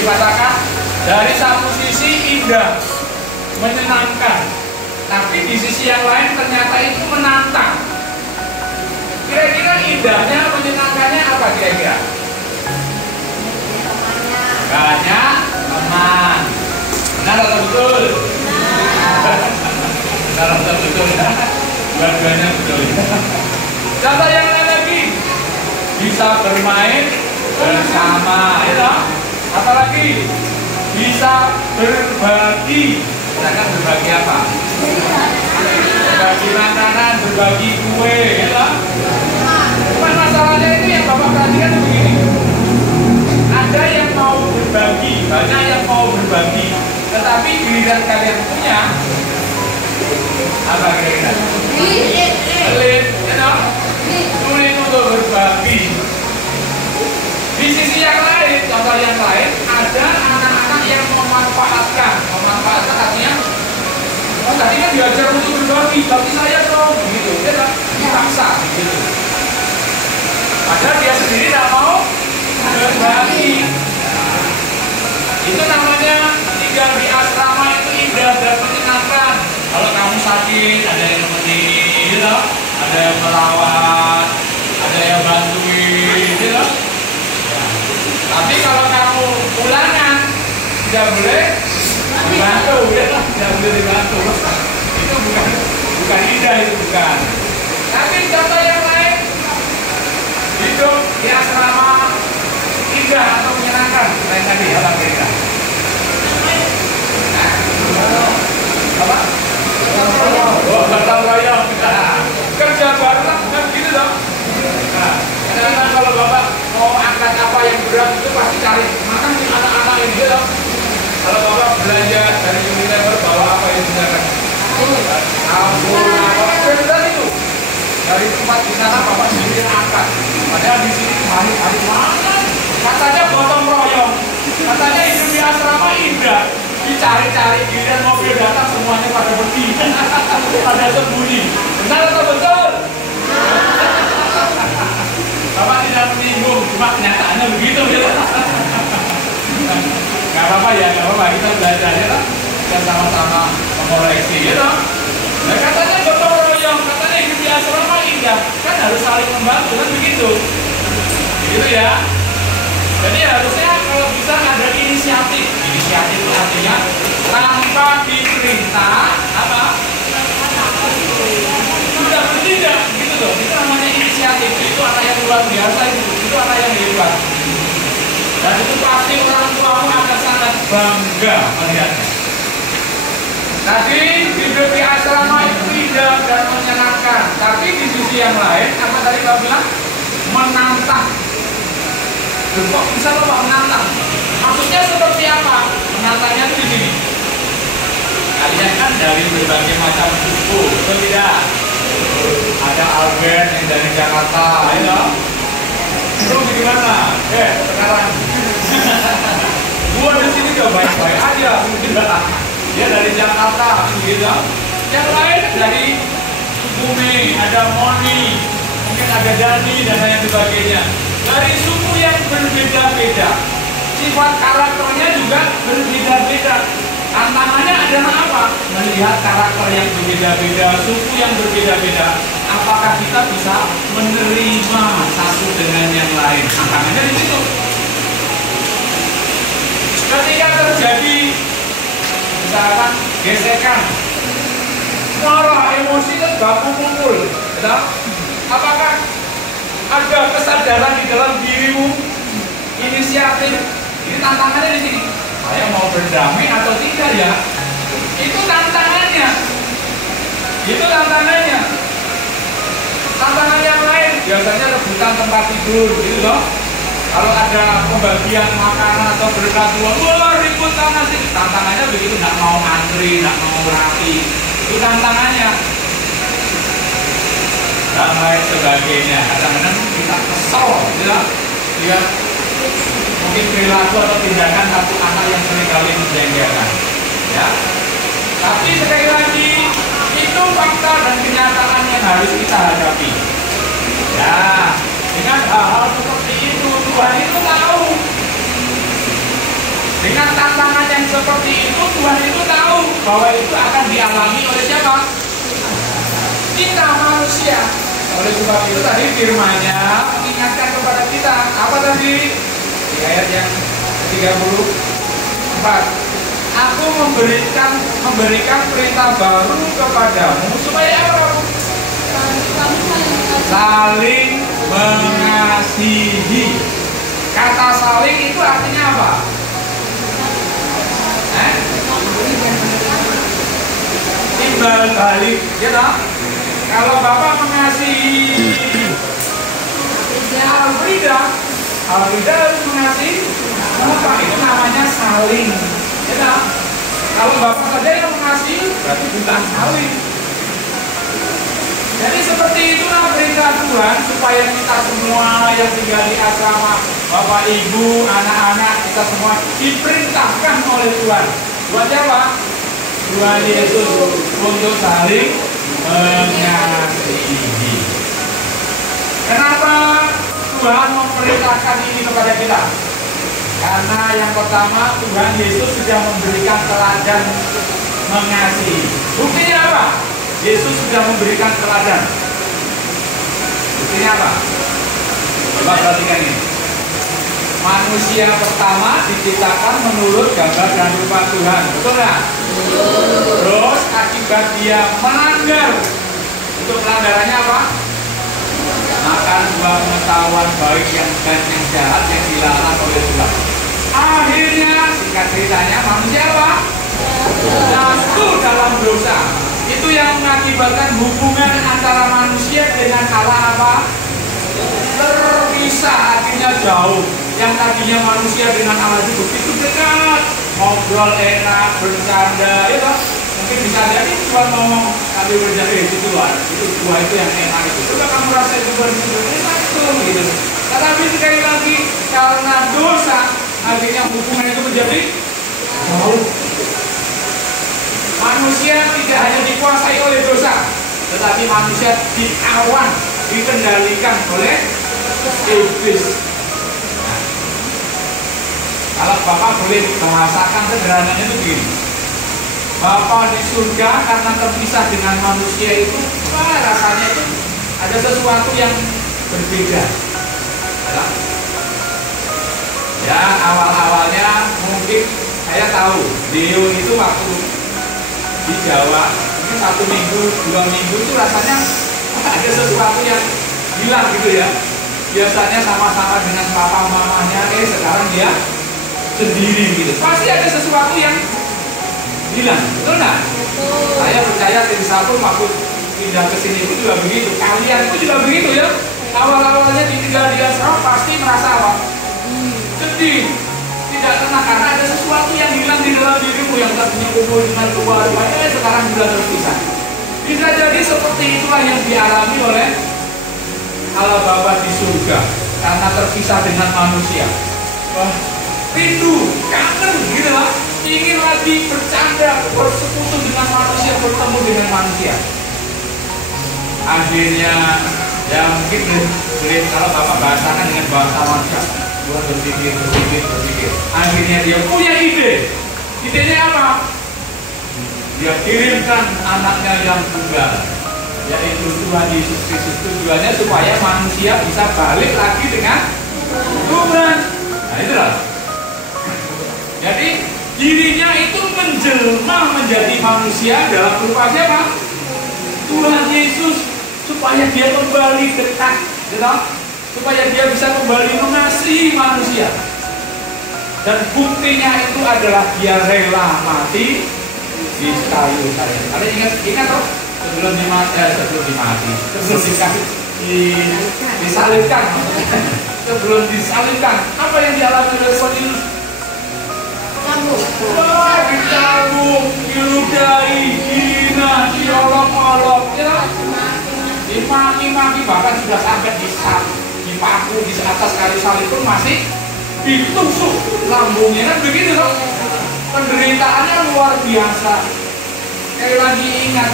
dikatakan dari satu sisi indah, menyenangkan, tapi di sisi yang lain ternyata itu menantang. Kira-kira indahnya, menyenangkannya apa kira-kira? Banyak teman. Benar atau betul? Benar atau betul? Dua-duanya betul. Contoh yang lain lagi, bisa bermain bersama, ya. Apalagi bisa berbagi. Misalkan berbagi apa? Berbagi makanan, berbagi kue, ya. Cuman masalahnya itu yang Bapak perhatikan begini. Ada yang mau berbagi, banyak yang mau berbagi, tetapi giliran kalian punya apa kira-kira? Pelit, ya. Sulit untuk berbagi. Di sisi yang lain, contoh yang lain, ada anak-anak yang memanfaatkan artinya, oh tadi kan diajar untuk berbagi, bagi saya dong, gitu, dia tak dipaksa, gitu. Padahal dia sendiri tidak mau berbagi. Itu namanya tinggal di asrama itu indah dan menyenangkan. Kalau kamu sakit, ada yang nemenin, gitu. Ada yang merawat, ada yang bantuin, gitu. Tapi kalau kamu pulangan, tidak boleh dibantu, ya, tidak boleh dibantu. Itu bukan indah, itu bukan. Tapi contoh yang lain, hidup di asrama indah atau menyenangkan, lain tadi apa kira-kira? Apa? Oh, gotong royong. Kerja bareng kan gitu dong. Nah, kadang-kadang kalau Bapak mau angkat apa yang berat itu pasti cari mana nih anak-anak yang gitu. Kalau Bapak belanja dari Unilever bawa apa yang misalkan ampun apa berat itu dari tempat di sana Bapak sendiri angkat. Padahal di sini hari-hari mana? Katanya gotong royong, katanya hidup di asrama indah. Dicari-cari giliran mobil datang semuanya pada pergi, pada sembunyi. Benar atau betul? Bapak tidak menyinggung, cuma kenyataannya begitu ya. Gak apa-apa ya, gak apa-apa, kita belajar ya, kita sama-sama mengoreksi ya. Nah, katanya gotong royong, katanya hidup di asrama indah, kan harus saling membantu kan begitu, gitu ya. Jadi harusnya kalau bisa ada inisiatif itu artinya tanpa diperintah apa? Sudah bertindak, gitu loh. Itu namanya inisiatif. Itu anak yang luar biasa itu anak yang hebat. Dan itu pasti orang tuamu akan sangat bangga melihatnya. Tadi hidup di asrama itu indah dan menyenangkan, tapi di sisi yang lain apa tadi Bapak bilang? Menantang. Kok bisa Bapak menantang? Maksudnya seperti apa? Menantangnya itu di sini. Kalian kan dari berbagai macam suku, betul tidak? Ada Albert yang dari Jakarta, ya. Terus gimana? Sekarang gua di sini juga baik-baik aja, dia dari Jakarta, gitu. Yang lain dari Bumi, ada Moni, mungkin ada Dani dan lain sebagainya. Dari suku yang berbeda-beda, sifat karakternya juga berbeda-beda. Tantangannya adalah apa? Melihat karakter yang berbeda-beda, suku yang berbeda-beda. Apakah kita bisa menerima satu dengan yang lain? Tantangannya di situ. Ketika terjadi misalkan gesekan, marah, emosi kan baku kumpul, apakah ada kesadaran di dalam dirimu, inisiatif? Ini tantangannya di sini. Saya mau berdamai atau tidak ya? Itu tantangannya. Itu tantangannya. Tantangan yang lain biasanya rebutan tempat tidur, gitu loh. Kalau ada pembagian makanan atau berkat uang, wah ribut sana sih. Tantangannya begitu, nggak mau antri, nggak mau rapi. Itu tantangannya. Dan lain sebagainya. Kadang-kadang kita kesel, gitu. Ya, mungkin perilaku atau tindakan satu anak yang seringkali menjengkelkan, ya. Tapi sekali lagi itu fakta dan kenyataan yang harus kita hadapi. Ya, dengan hal-hal seperti itu Tuhan itu tahu. Dengan tantangan yang seperti itu, Tuhan itu tahu bahwa itu akan dialami oleh siapa? Kita manusia. Oleh sebab itu tadi firman-Nya mengingatkan kepada kita. Apa tadi? Di ayat yang ke-34. Aku memberikan perintah baru kepadamu supaya apa? Saling mengasihi. Kata saling itu artinya apa? Timbal balik, ya toh? Kalau Bapak mengasihi Alfrida harus mengasihi Bapak, itu namanya saling, ya toh? Kalau Bapak saja yang mengasihi, berarti bukan saling. Jadi seperti itulah perintah Tuhan supaya kita semua yang tinggal di asrama, Bapak, Ibu, anak-anak, kita semua diperintahkan oleh Tuhan. Buat siapa? Tuhan Yesus untuk saling mengasihi. Kenapa Tuhan memperintahkan ini kepada kita? Karena yang pertama, Tuhan Yesus sudah memberikan teladan mengasihi. Buktinya apa? Yesus sudah memberikan teladan. Buktinya apa? Coba perhatikan ini. Manusia pertama diciptakan menurut gambar dan rupa Tuhan. Betul nggak? Terus akibat dia melanggar, untuk pelanggarannya apa? Makan buah pengetahuan baik yang dan yang jahat yang dilarang oleh Tuhan. Akhirnya, singkat ceritanya, manusia apa? Jatuh dalam dosa. Itu yang mengakibatkan hubungan antara manusia dengan Allah apa? Terpisah, akhirnya jauh. Yang tadinya manusia dengan Allah itu begitu dekat, ngobrol enak, bercanda, ya toh? Mungkin bisa jadi Tuhan ngomong tapi bercanda itu Tuhan, itu buah itu yang enak itu. Coba kamu rasa itu enak tuh, gitu. Tetapi sekali lagi karena dosa, akhirnya hubungan itu menjadi jauh. Manusia tidak hanya dikuasai oleh dosa, tetapi manusia diawan, dikendalikan oleh iblis. Nah, kalau Bapak boleh bahasakan sederhananya itu begini. Bapak di surga karena terpisah dengan manusia itu, rasanya itu ada sesuatu yang berbeda. Ya, awal-awalnya mungkin saya tahu Leo itu waktu di Jawa mungkin 1 minggu, 2 minggu itu rasanya ada sesuatu yang hilang gitu ya. Biasanya sama-sama dengan papa mamanya, sekarang dia sendiri gitu. Pasti ada sesuatu yang hilang, betul nggak? Saya percaya tim satu waktu pindah ke sini pun juga begitu. Kalian pun juga begitu ya. Awal-awalnya tinggal di asrama pasti merasa apa? Sedih, tidak tenang karena ada sesuatu yang hilang di dalam dirimu yang tadinya kumpul dengan keluarganya sekarang sudah terpisah. Bisa jadi seperti itulah yang dialami oleh Allah Bapa di surga karena terpisah dengan manusia. Wah, rindu, kangen gitu lah, ingin lagi bercanda, bersekutu dengan manusia, bertemu dengan manusia. Akhirnya ya mungkin boleh kalau Bapak bahasakan dengan bahasa manusia. Tuhan berpikir. Akhirnya dia punya ide. Idenya apa? Dia kirimkan anaknya yang tunggal, yaitu Tuhan Yesus Kristus. Tujuannya supaya manusia bisa balik lagi dengan Tuhan. Nah itulah. Jadi dirinya itu menjelma menjadi manusia dalam rupa siapa? Tuhan Yesus, supaya dia kembali dekat, supaya dia bisa kembali mengasihi manusia. Dan buktinya itu adalah dia rela mati di kayu salib. Ada ingat toh? Sebelum disalibkan. Sebelum disalibkan, apa yang dialami oleh Tuhan Yesus? Dicambuk, diludahi, dihina, diolok-olok, dimaki-maki, bahkan sudah sampai dipaku di atas kayu salib pun masih ditusuk lambungnya, kan begitu loh. Penderitaannya luar biasa. Sekali lagi ingat,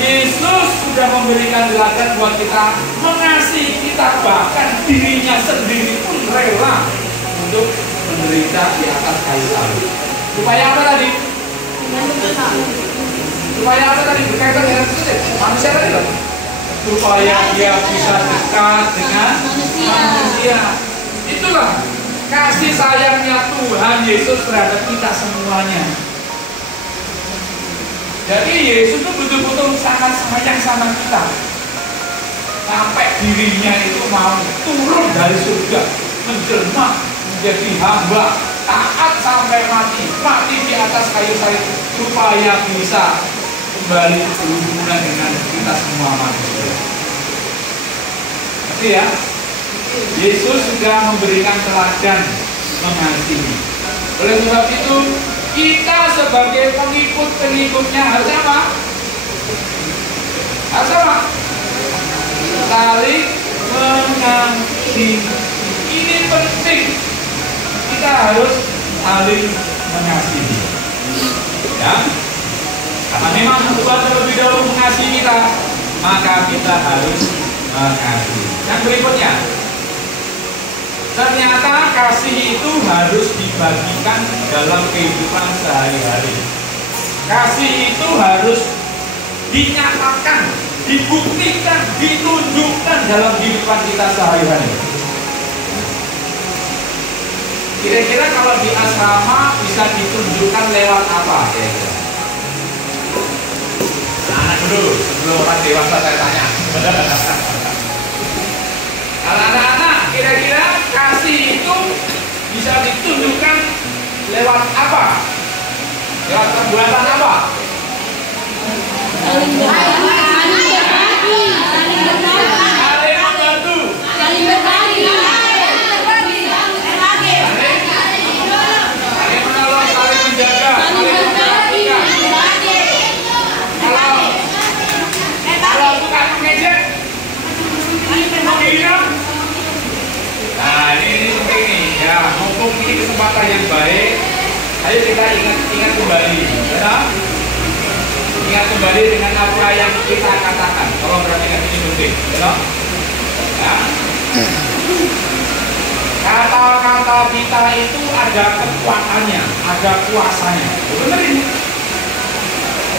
Yesus sudah memberikan teladan buat kita, mengasihi kita, bahkan dirinya sendiri pun rela untuk menderita di atas kayu salib. Supaya apa tadi? Supaya apa tadi? Berkaitan dengan manusia tadi loh. Supaya dia bisa dekat dengan manusia. Itulah kasih sayangnya Tuhan Yesus terhadap kita semuanya. Jadi Yesus itu betul-betul sangat sayang sama kita. Sampai dirinya itu mau turun dari surga, menjelma menjadi hamba, taat sampai mati di atas kayu salib supaya bisa kembali berhubungan dengan kita semua manusia. Ngerti ya? Yesus sudah memberikan teladan mengasihi. Oleh sebab itu kita sebagai pengikut-pengikutnya harus apa? Harus apa? Saling mengasihi. Ini penting. Kita harus saling mengasihi. Ya, karena memang Tuhan terlebih dahulu mengasihi kita, maka kita harus mengasihi. Yang berikutnya, ternyata kasih itu harus dibagikan dalam kehidupan sehari-hari. Kasih itu harus dinyatakan, dibuktikan, ditunjukkan dalam kehidupan kita sehari-hari. Kira-kira kalau di asrama bisa ditunjukkan lewat apa? Anak dulu, sebelum orang dewasa saya tanya. Kalau anak-anak, kira-kira kasih itu bisa ditunjukkan lewat apa? Lewat perbuatan apa? Saling berbagi, saling membantu, saling berbagi, saling menolong, saling menjaga, saling memperhatikan. Kalau tukang mengejek, menghina. Nah ini seperti ini ya, mumpung ini kesempatan yang baik, ayo kita ingat kembali, ya? Ingat kembali dengan apa yang kita katakan. Kalau perhatikan ini penting, ya? Kata-kata kita itu ada kekuatannya, ada kuasanya. Benar ini.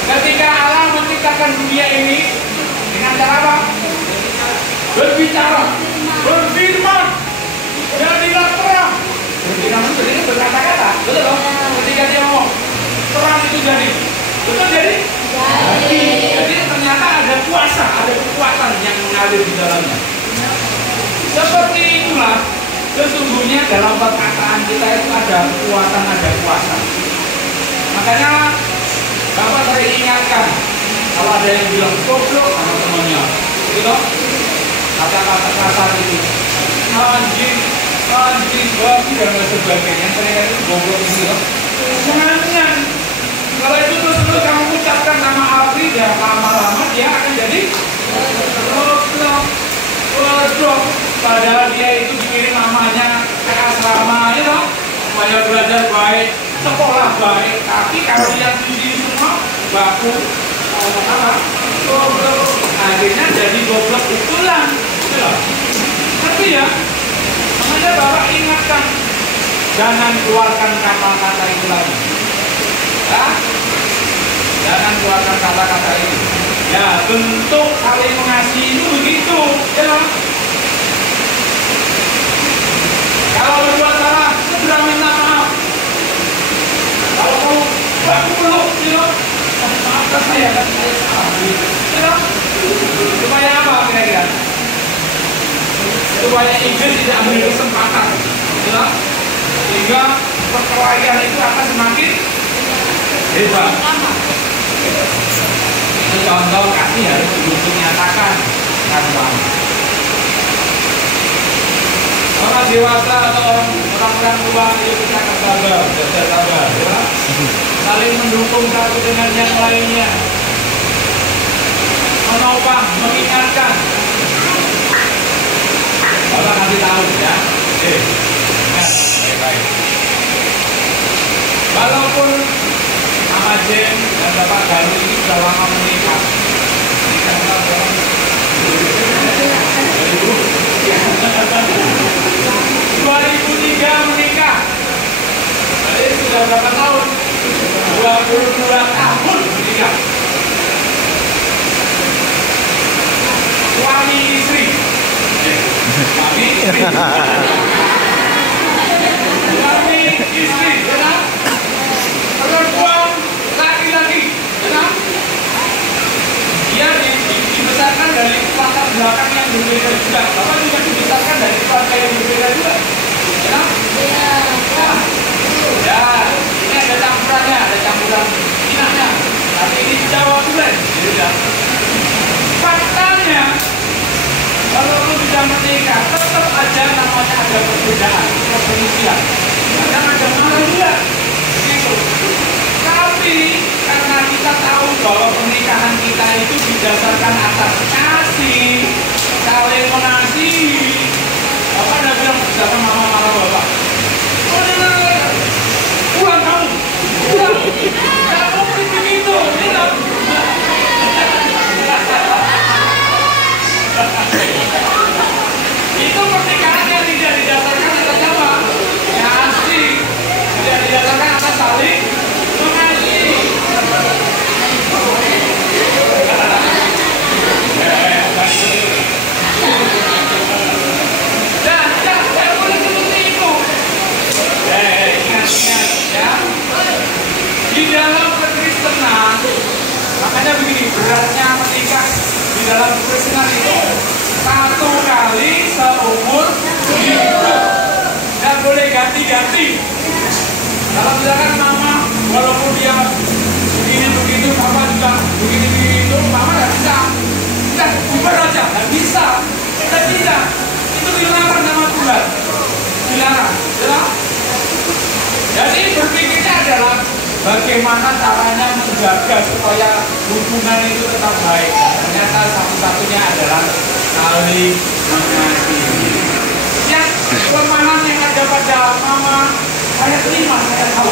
Ketika Allah menciptakan dunia ini dengan cara apa? Berbicara, berfirman, jadilah terang. Berfirman itu jadi berkata-kata, betul dong? Ketika dia ngomong, terang itu jadi, betul jadi? Jadi ternyata ada kuasa, ada kekuatan yang mengalir di dalamnya. Seperti itulah sesungguhnya dalam perkataan kita itu ada kekuatan, ada kuasa. Makanya Bapak sering ingatkan kalau ada yang bilang goblok sama temannya, gitu, kata-kata kasar itu, anjing, babi dan sebagainya, ternyata itu goblok gitu. Jangan. Kalau itu terus kamu ucapkan nama Alfri, ya lama-lama dia akan jadi goblok. Padahal dia itu dikirim namanya ke asrama, ya, supaya belajar baik, sekolah baik. Tapi kalau yang di semua baku, goblok, akhirnya jadi goblok itulah. Tapi ya, makanya Bapak ingatkan, jangan keluarkan kata-kata itu lagi. Ya? Jangan keluarkan kata-kata itu. Ya, bentuk saling mengasihi itu begitu, ya. Kalau berbuat salah, segera minta maaf. Kalau mau baku peluk, ya, maafkan saya kan saya salah. Ya, supaya apa kira-kira? Supaya Inggris tidak ambil kesempatan, ya, sehingga perkelahian itu akan semakin hebat. Itu contoh kasih harus dinyatakan kan. Orang dewasa atau orang tua itu kita akan sabar, belajar sabar, ya? Saling mendukung satu dengan yang lainnya, menopang, mengingatkan. Bapak kasih tahu ya. Baik. Walaupun Mama Jen dan Bapak Galuh ini sudah lama menikah. Menikah berapa? 2003 menikah. sudah berapa tahun? 22 tahun menikah. Suami istri. Suami istri. Suami istri, benar? Perempuan laki-laki, benar? Dia dibesarkan dari latar belakang yang berbeda juga. Bapak juga dibesarkan dari keluarga yang berbeda juga. Benar? Iya. Ya, ini ada campurannya, ada campuran minahnya. Tapi ini Jawa bulan. Ya. Faktanya, kalau lu sudah menikah, tetap aja namanya ada perbedaan, perselisihan. Kadang ada marah juga. Gitu. Tapi karena kita tahu bahwa pernikahan kita itu didasarkan atas kasih, saling mengasihi. Bapak udah bilang sama mama bapak. Oh, pulang kamu, pulang. Kamu begitu, bilang. Itu pernikahan yang tidak didasarkan atas apa? Kasih, tidak didasarkan atas saling mengasihi. Dan tidak boleh seperti itu. Ingat ya. Di dalam kekristenan, makanya begini, beratnya menikah di dalam kekristenan itu 1 kali seumur hidup. Tidak boleh ganti-ganti. Kalau misalkan mama, walaupun dia begini begitu, papa juga begini begitu, mama nggak bisa. Tidak, bubar aja, nggak bisa. Tidak bisa. Itu dilarang sama Tuhan. Dilarang, jelas. Jadi berpikirnya adalah bagaimana caranya menjaga supaya hubungan itu tetap baik. Ternyata satu-satunya adalah saling mengasihi. Yang kelemahan yang ada pada mama, saya terima, saya tahu.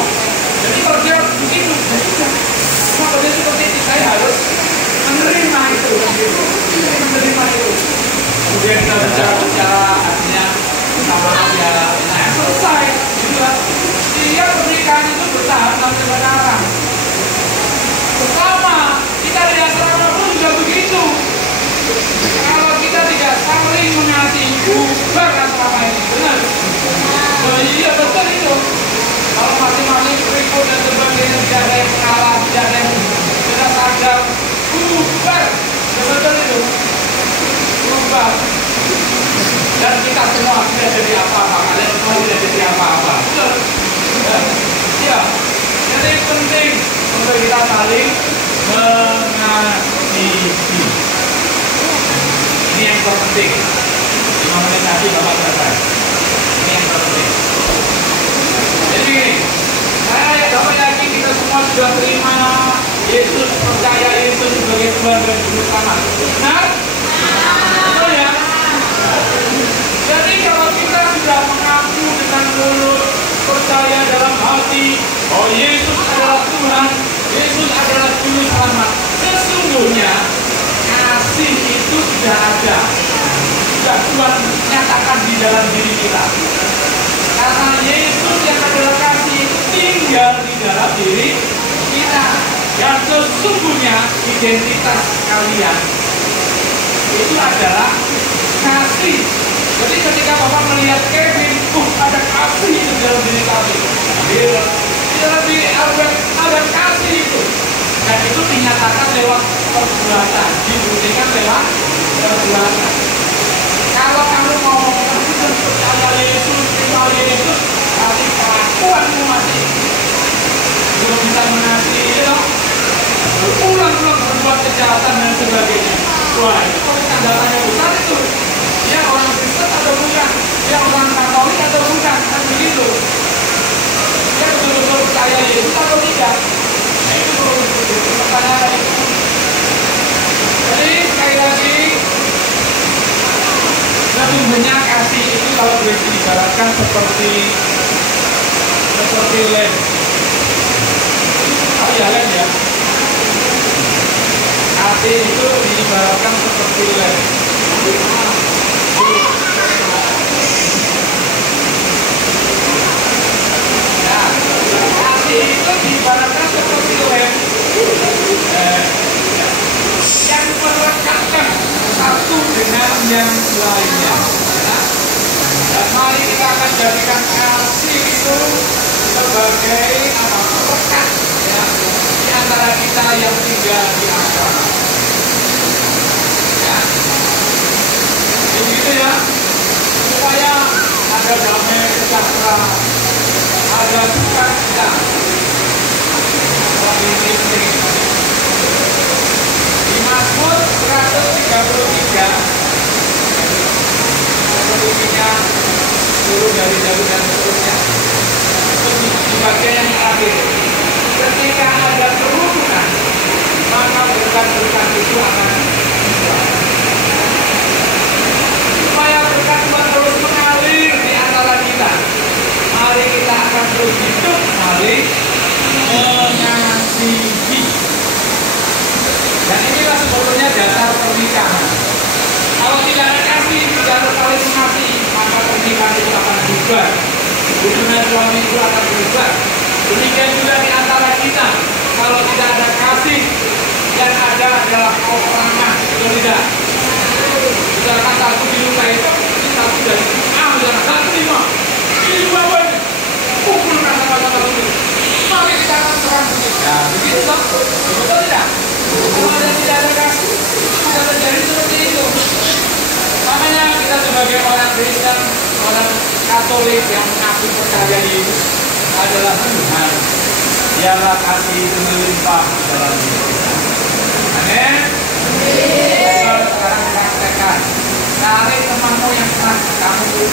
Jadi kalau dia begitu, kalau dia seperti itu, saya harus menerima itu. Menerima itu. Kemudian kita bicara artinya sama dia, nah selesai. Sehingga pernikahan itu bertahan sampai sekarang. Sama, kita di asrama pun juga begitu. Kalau kita tidak saling mengasihi, bubar asrama ini, benar? Oh, iya betul itu. Kalau masing-masing ribut dan sebagainya, tidak ada yang mengalah, tidak ada yang tidak sadar, bubar. Betul itu. Bubar. Dan kita semua tidak jadi apa-apa. Kalian semua tidak jadi apa-apa. Betul. Ya, jadi penting untuk kita saling mengasihi. Ini yang terpenting. 5 menit lagi Bapak selesai. Ini yang terpenting. Jadi begini, Bapak yakin kita semua sudah terima Yesus, percaya Yesus sebagai Tuhan dan Juru Selamat. Benar? Betul ya? Jadi kalau kita sudah mengaku dengan mulut, percaya dalam hati, oh Yesus adalah Tuhan, Yesus adalah Juru Selamat, sesungguhnya kasih itu sudah ada, sudah Tuhan nyatakan di dalam diri kita. Karena Yesus yang adalah kasih itu tinggal di dalam diri kita. Dan sesungguhnya identitas kalian itu adalah kasih. Jadi ketika Bapak melihat Kevin, ada kasih itu dalam diri kami. Di dalam diri ada kasih itu. Dan itu dinyatakan lewat perbuatan, dibuktikan lewat perbuatan. Kalau kamu mau percaya Yesus, terima Yesus, tapi kelakuanmu masih belum bisa mengasihi, berulang-ulang berbuat kejahatan dan sebagainya. Wah, itu tanda tanya besar itu. Dia orang Kristen atau bukan? Dia orang Katolik atau bukan? Kan begitu. Dia betul-betul percaya Yesus atau tidak? Nah, itu pertanyaan itu. Jadi sekali lagi, sesungguhnya kasih itu kalau boleh diibaratkan seperti lem. Oh ya, lem ya. Kasih itu diibaratkan seperti lem. yang lainnya. Ya. Dan mari kita akan jadikan kasih itu sebagai apa? Pekat ya, di antara kita yang tinggal di asrama. Ya. Begitu ya, supaya ada damai sejahtera, ada sukacita bagi istri. Di Mazmur 133 sebelumnya turun dari Daud dan seterusnya. Di bagian yang terakhir, ketika ada kerukunan, maka berkat-berkat itu akan muncul. Supaya berkat Tuhan terus mengalir di antara kita, mari kita akan terus hidup saling mengasihi. Dan inilah sebetulnya dasar pernikahan. Kalau tidak ada kasih, tidak ada saling mengasihi, maka pernikahan itu akan bubar. Hubungan suami itu akan berubah. Demikian juga di antara kita, kalau tidak ada kasih, yang ada adalah peperangan, atau tidak? Misalkan satu dilukai itu, satu dari misalkan satu lima, ini bawah, pukulkan sama-sama itu. Mari kita akan serang. Ya, begitu toh? Betul tidak? Kalau ada tidak ada kasih, bisa terjadi seperti itu. Makanya kita sebagai orang Kristen, orang Katolik yang mengaku percaya Yesus adalah Tuhan. Biarlah kasih itu melimpah dalam hidup kita. Amin. Sekarang praktekkan. Cari temanmu yang pernah kamu